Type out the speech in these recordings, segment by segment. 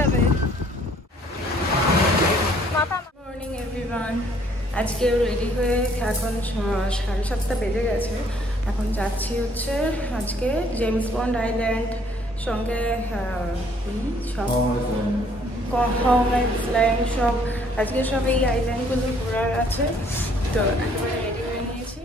যাবে। Morning everyone, আজকে ready হয়ে এখন 7:30 বেজে গেছে। এখন যাচ্ছি হচ্ছে আজকে জেমস বন্ড আইল্যান্ড, সঙ্গে সব আইল্যান্ড সব আজকে সব এই আইল্যান্ডগুলো ঘোরার আছে। তো একেবারে রেডি হয়ে নিয়েছি।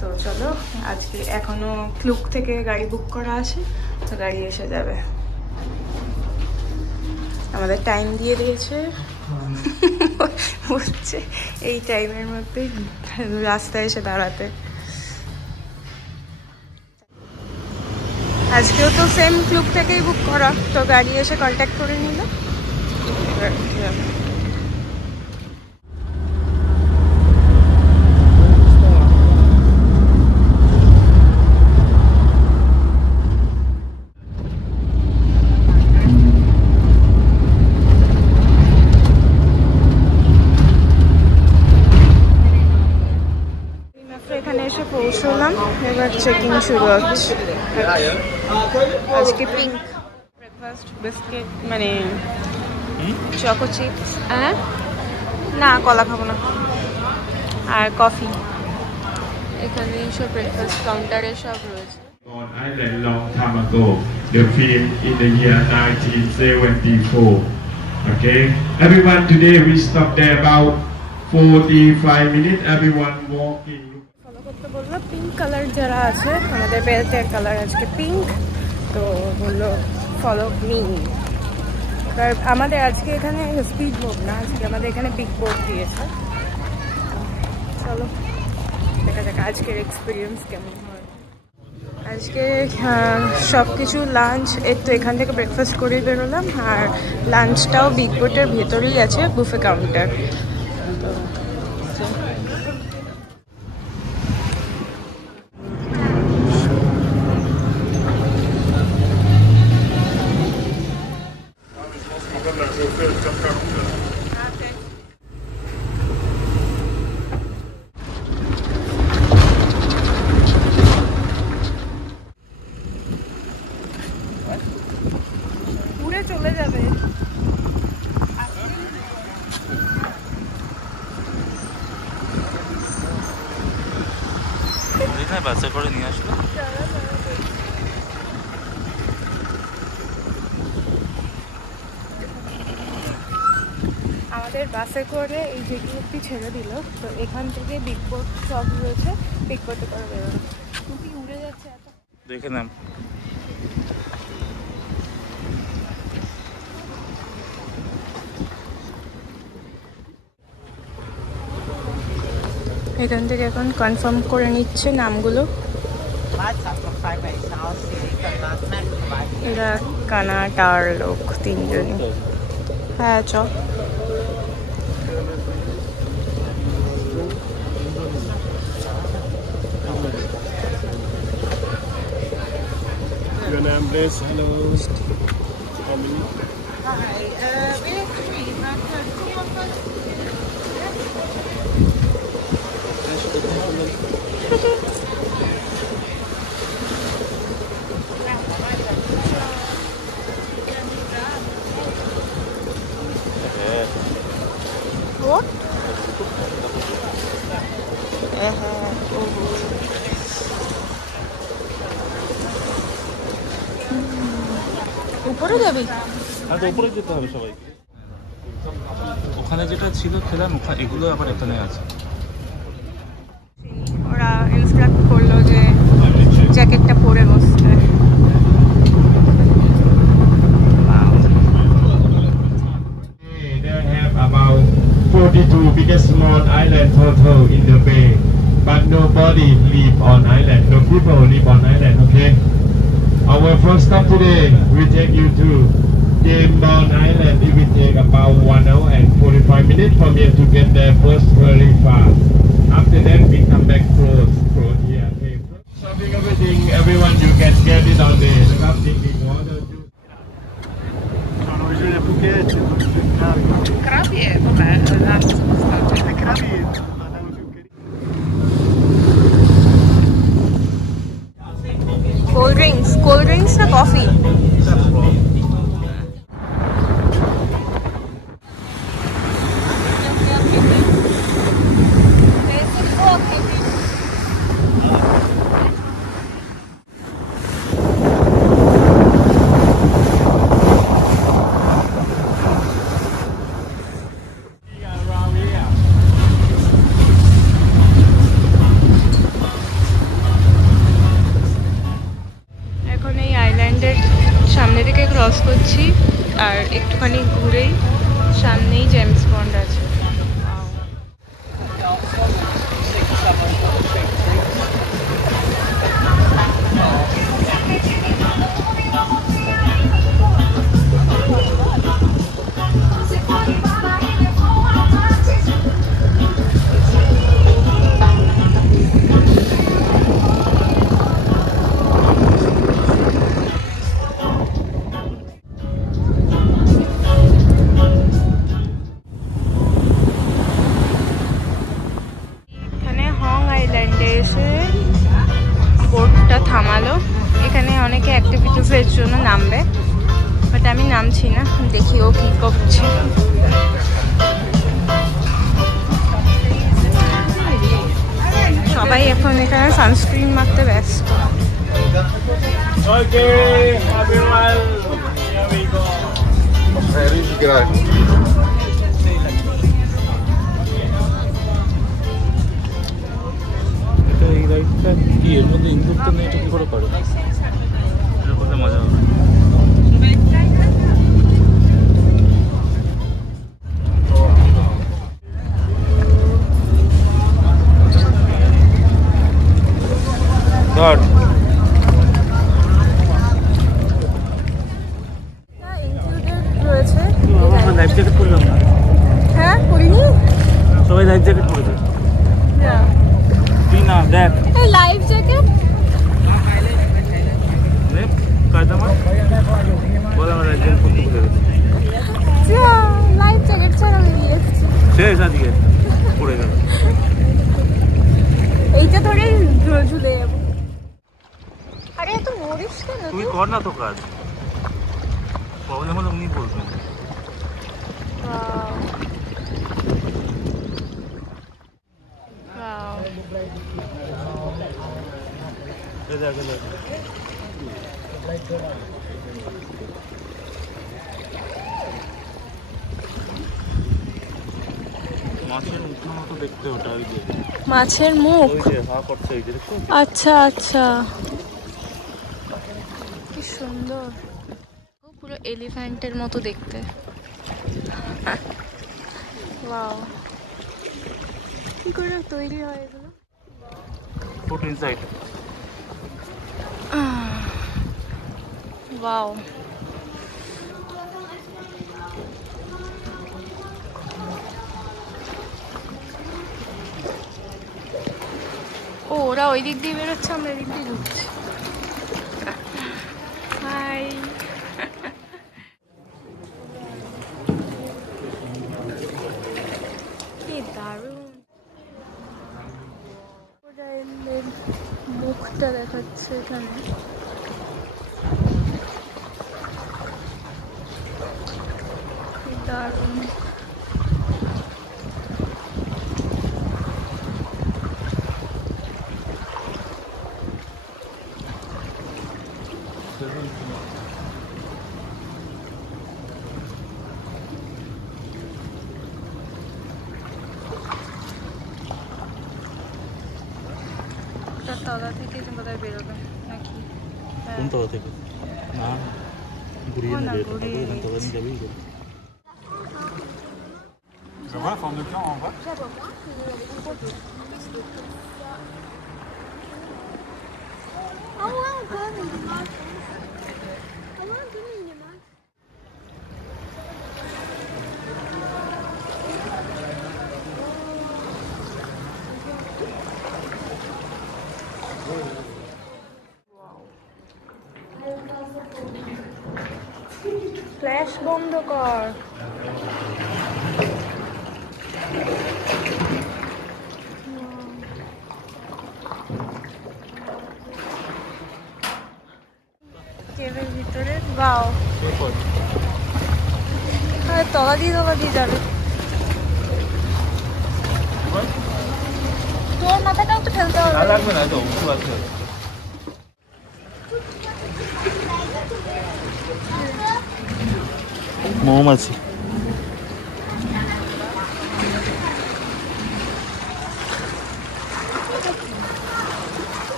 তো চলো, আজকে এখনো ক্লুক থেকে গাড়ি বুক করা আছে, তো গাড়ি এসে যাবে। আমাদের টাইম দিয়ে দিয়েছে, হচ্ছে এই টাইমের মধ্যে রাস্তায় এসে দাঁড়াতে। আজকেও তো সেম ক্লুক থেকেই বুক করা, তো গাড়ি এসে কন্ট্যাক্ট করে নিল। এখানে এসে পৌঁছলাম, এবার চেকিং শুরু হচ্ছে। আজকে পিঙ্ক ব্রেকফাস্ট, বিস্কিট মানে চকো চিপস, হ্যাঁ না কলা খাবো না, আর কফি। এখানে সব ব্রেকফাস্ট কাউন্টারে সব রয়েছে। On island long time ago, the film in the year 1974. Okay, everyone, today we stop there about 45 minutes. Everyone walking. Follow করতে বললো, পিঙ্ক কালার যারা আছে, আমাদের বেল্টের কালার আজকে পিঙ্ক, তো বললো ফলো মি। এবার আমাদের আজকে এখানে স্পিড বোট না, আজকে আমাদের এখানে বিগ বোট দিয়েছে। চলো দেখা যাক আজকের এক্সপিরিয়েন্স কেমন হয়। আজকে সব কিছু লাঞ্চ তো এখান থেকে ব্রেকফাস্ট করে বেরোলাম, আর লাঞ্চটাও বিগ বোটের ভেতরেই আছে, বুফে কাউন্টার। তো উড়ে চলে যাবে। বাসে করে নিয়ে আসলো। আমাদের বাসে করে এই যেগুলো ছেড়ে দিল, তো এখান থেকে বিগ বোট সব রয়েছে, বিগ বোটে করে বেরোলো। খুবই উড়ে যাচ্ছে এত। দেখে নাম এখান থেকে এখন কনফার্ম করে নিচ্ছে নামগুলো। এরা কানাডার লোক তিনজনই। হ্যাঁ চ। Your name, please. Hello. Family. Hi. We have three, but two of us. What? উপরে যাবি? আচ্ছা, উপরে যেতে হবে সবাইকে। ওখানে যেটা ছিল খেলাম, এগুলো আবার এখানে আছে। ওরা ইনস্ট্রাক্ট করলো যে জ্যাকেটটা পরে বসতে। They have about 42 biggest small island total in the bay, but nobody live on island. No people live on island. Okay. Our first stop today, we take you to James Bond Island. It will take about 1 hour and 45 minutes from here to get there first very fast. After that, we come back close here. Okay. Shopping everything, everyone you can get it on the drinking water. Sono vicino a Phuket. Krabie, vabbè, Le crabie. Cold drinks না coffee? আইল্যান্ডের সামনে থেকে cross করছি আর একটুখানি ঘুরেই সামনেই James bond আছে। বোটটা থামালো, এখানে অনেকে অ্যাক্টিভিটিসের জন্য নামবে, বাট আমি নামছি না, দেখি ও কি করছে। সবাই এখন এখানে সানস্ক্রিন মারতে ব্যস্ত। এই রাইডটা কি এর মধ্যে ইনপুট তো নেই, এটা কি করে করে? এটা করলে মজা হবে। ধর রয়েছে লাইফ জ্যাকেট পরলাম না। হ্যাঁ পরিনি, সবাই লাইফ জ্যাকেট পরেছে। তুই না দেখ লাইফ জ্যাকেট কায়দামা বল, আমার লাইফ জ্যাকেট পরতে ভুলে গেছি। লাইফ জ্যাকেট ছাড়া বেরিয়ে এসেছি, শেষ আজকে পড়ে গেল। এইটা ধরে ঝুলে যাবো। আরে এত মরিস কেন তুই? কর না তো কাজ, প্রবলেম হলে উনি বলবেন। মাছের মুখের মতো দেখতে ওটা, ওই যে মাছের মুখ। ওই যে হা করছে, ওই যে দেখো। আচ্ছা আচ্ছা, কি সুন্দর, পুরো এলিফ্যান্টের মতো দেখতে। ওয়াও, কি করে তৈরি হয় এগুলো? Put inside. ওয়াও, ও ওরা ওই দিক দিয়ে বেরোচ্ছে, আমরা এদিক দিয়ে ঢুকছি। হাই, কি দারুণ, মুখটা দেখাচ্ছে এখানে। কি দারুণ, তলা থেকে বোধহয় বেরোবে নাকি? কোন তলা থেকে? না ঘুরিয়ে নেবে, ঘুরিয়ে এখান থেকে নিয়ে যাবি। ফ্ল্যাশ বন্ধ কর। কেভের ভিতরে বাও, তলা দিয়ে যাবে। তোর মাথাটাও তো ফেলতে হবে। লাগবে না তো, উঁচু আছে। মৌমাছি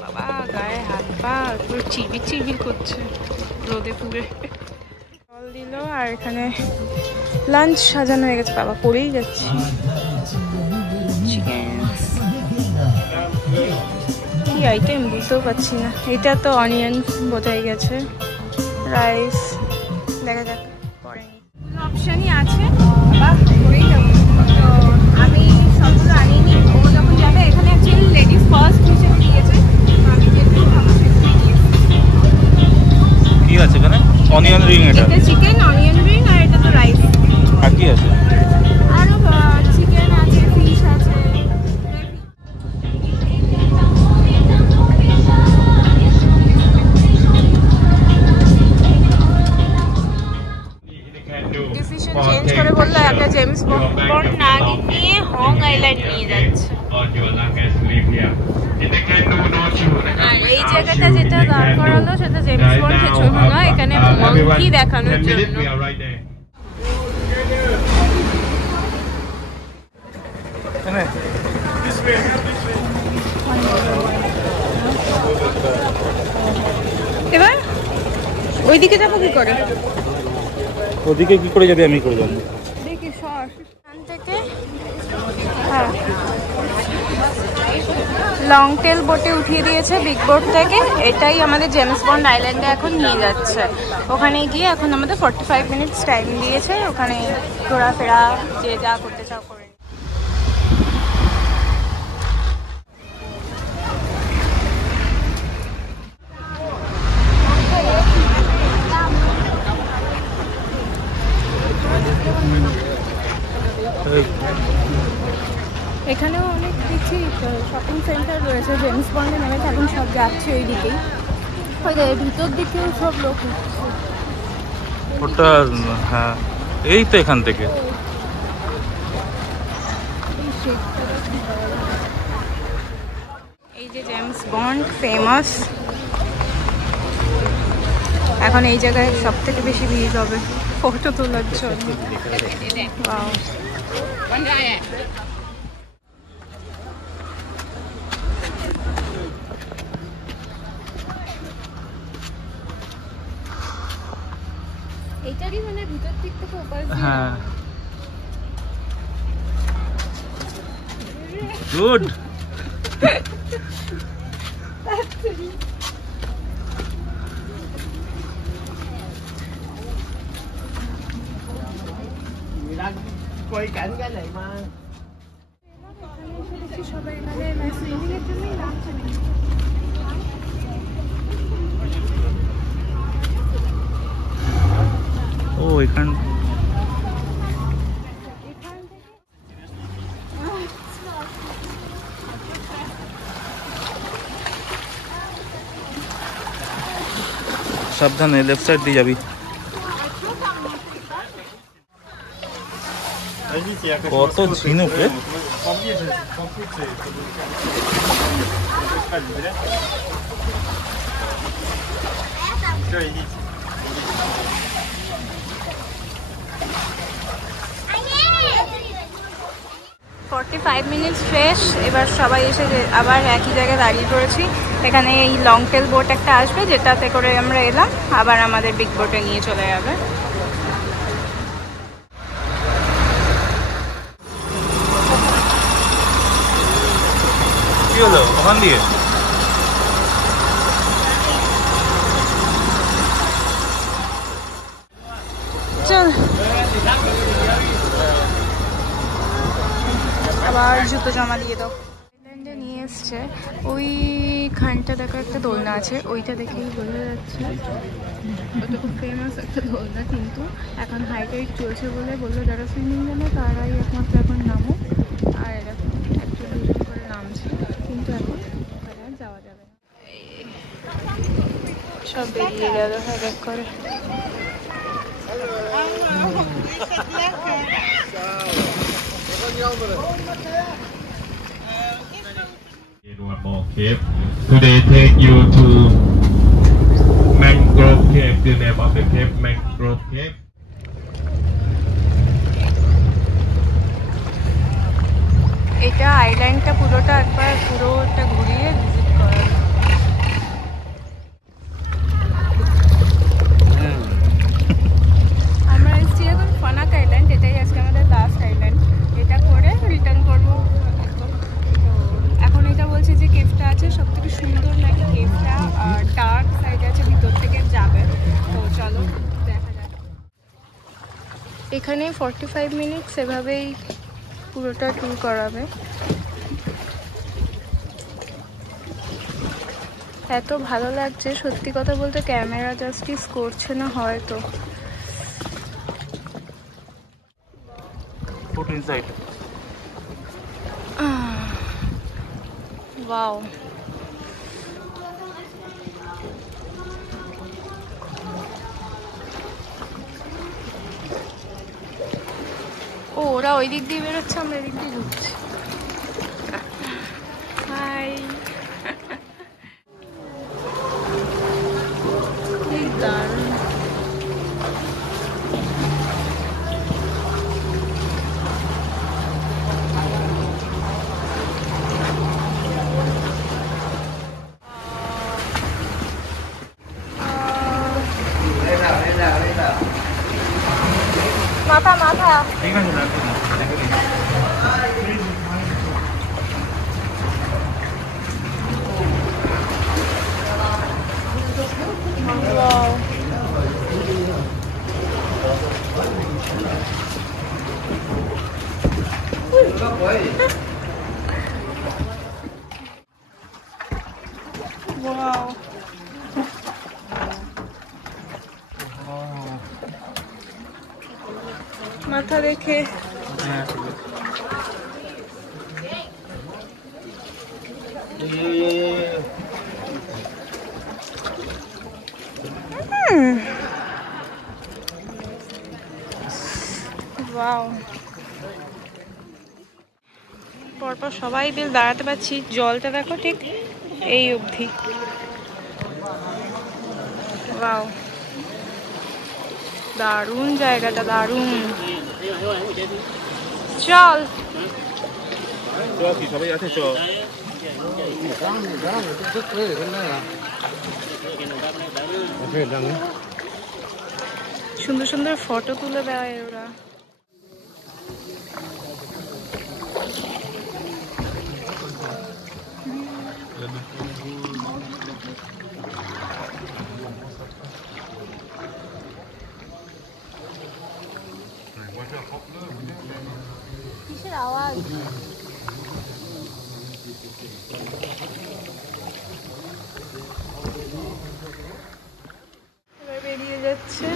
বাবা গায়ে হাত পা পুরো চিবির চিবির করছে রোদে পুড়ে। জল দিল আর এখানে লাঞ্চ সাজানো হয়ে গেছে। বাবা পড়েই যাচ্ছে। কি আইটেম বুঝতেও পারছি না। এটা তো অনিয়ন বোঝাই গেছে, রাইস দেখা যাক পরে। অপশানই আছে, বাবা পড়েই যাবো। তো আমি সবগুলো আনিনি, ও যখন যাবে। এখানে অ্যাকচুয়ালি লেডিস ফার্স্ট হিসেবে দিয়েছে। আমি যেহেতু আমার কি আছে এখানে? অনিয়ন রিং, এটা চিকেন অনিয়ন রিং, আর এটা তো রাইস। আর কি আছে? আরো চিকেন আছে, ফিশ আছে। ডিসিশন চেঞ্জ করে বললো একটা জেমস বন্ড না নিয়ে হং আইল্যান্ড নিয়ে যাচ্ছে। আর এই জায়গাটা যেটা দাঁড় করালো সেটা জেমস বন্ডের জন্য নয়, এখানে মঙ্কি দেখানোর জন্য। এবার ওইদিকে যাবো কি করে? ওদিকে কি করে যাবে আমি করে যাবো। দেখি সর থেকে। হ্যাঁ, লং টেল বোটে উঠিয়ে দিয়েছে বিগ বোট থেকে। এটাই আমাদের জেমস বন্ড আইল্যান্ডে এখন নিয়ে যাচ্ছে। ওখানে গিয়ে এখন আমাদের 45 মিনিটস টাইম দিয়েছে। ওখানে ঘোরাফেরা যে যা করতে চাও করে। এখানেও অনেক কিছু শপিং সেন্টার রয়েছে। জেমস বন্ডে নেমে এখন সব যাচ্ছে ওই দিকেই। ওই ভিতর দিকেও সব লোক উঠছে। ওটা হ্যাঁ, এই তো এখান থেকে। এই যে জেমস বন্ড ফেমাস। এখন এই জায়গায় সব থেকে বেশি ভিড় হবে ফটো তোলার জন্য। ওয়াও, এইটারই মানে ভিতর দিক থেকে ওপার। হ্যাঁ, গুড। कोई cảnh cái này mà সবাই এখানে সুইমিং এর জন্যই নামছে। ও এখান সাবধানে, লেফট সাইড দিয়ে যাবি। কত ঝিনুক রে। 45 মিনিটস ফ্রেশ। এবার সবাই এসে আবার একই জায়গায় দাঁড়িয়ে পড়েছি। এখানে এই লং টেল বোট একটা আসবে, যেটাতে করে আমরা এলাম। আবার আমাদের বিগ বোটে নিয়ে চলে যাবে। কি হলো ওখান দিয়ে? চল আবার জুতো জমা দিয়ে দাও। আইল্যান্ডে নিয়ে এসছে। ওইখানটা দেখো একটা দোলনা আছে, ওইটা দেখেই বোঝা যাচ্ছে ওটা খুব ফেমাস একটা দোলনা। কিন্তু এখন হাই টাইড চলছে বলে বললো যারা সুইমিং জানে তারাই একমাত্র এখন নামো। আর এরকম একটা দুজন করে নামছে, কিন্তু এখন ওখানে আর যাওয়া যাবে না। সব বেরিয়ে গেল এক এক করে। Today take you to Mangrove Cave, the name of the cave, Mangrove Cave. এটা আইল্যান্ডটা পুরোটা একবার পুরোটা ঘুরিয়ে ভিজিট করা। আমরা এসেছি এখন ফানাক আইল্যান্ড, এটাই আজকে আমাদের লাস্ট আইল্যান্ড। এটা করে রিটার্ন করবো। তো এখন এটা বলছে যে কেভটা আছে সব থেকে সুন্দর নাকি কেভটা, আর ডার্ক সাইড আছে, ভিতর থেকে যাবে। তো চলো দেখা যাক। এখানে 45 মিনিটস এভাবেই পুরোটা ট্যুর করাবে। এত ভালো লাগছে সত্যি কথা বলতে, ক্যামেরা জাস্টিস করছে না হয়তো। ওয়াও, ও ওরা ওই দিক দিয়ে বেরোচ্ছে, আমরা এদিক দিয়ে ঢুকছি। হাই, দারুণ। মাথা মাথা Wow. Wow. মাথা দেখে ওয়াও, পরপর সবাই বেশ দাঁড়াতে পারছি। জলটা দেখো ঠিক এই অবধি। ওয়াও, দারুণ জায়গাটা, দারুণ। চল সবাই আছে, চল। সুন্দর সুন্দর ফটো তুলে দেয় ওরা। কিসের আওয়াজ? বেরিয়ে যাচ্ছে।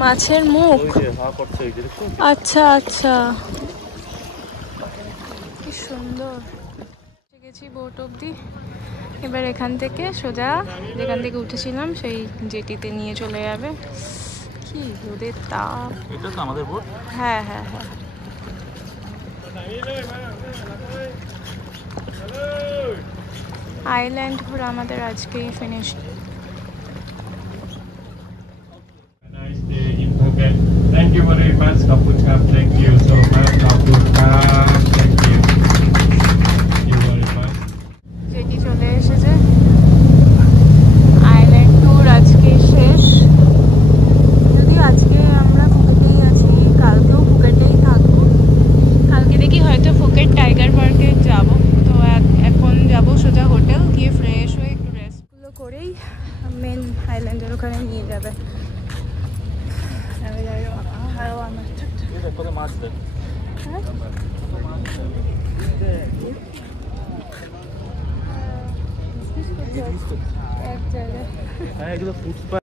মাছের মুখ, আচ্ছা আচ্ছা, কি সুন্দর। গেছি বোট অব্দি, এবার এখান থেকে সোজা যেখান থেকে উঠেছিলাম সেই জেটিতে নিয়ে চলে যাবে। কি রোদের তাপ! এটা তো আমাদের বোট। হ্যাঁ হ্যাঁ হ্যাঁ। আইল্যান্ড ঘোরা আমাদের আজকেই finish. Thank you very much, Kaputap. Thank you so much, Kaputap. Thank you. Thank you very much. যেটি চলে এসেছে, আইল্যান্ড ট্যুর আজকে শেষ। যদি আজকে আমরা ফুকেটেই আছি, কালকেও ফুকেটেই থাকবো। কালকে দেখি হয়তো ফুকেট টাইগার পার্কে যাব। তো এখন যাব সোজা হোটেল, গিয়ে ফ্রেশ হয়ে একটু রেস্টগুলো করেই মেন আইল্যান্ডের ওখানে নিয়ে যাবে। মাছ দেখ, এক জায়গায় হ্যাঁ এগুলো ফুটপাথ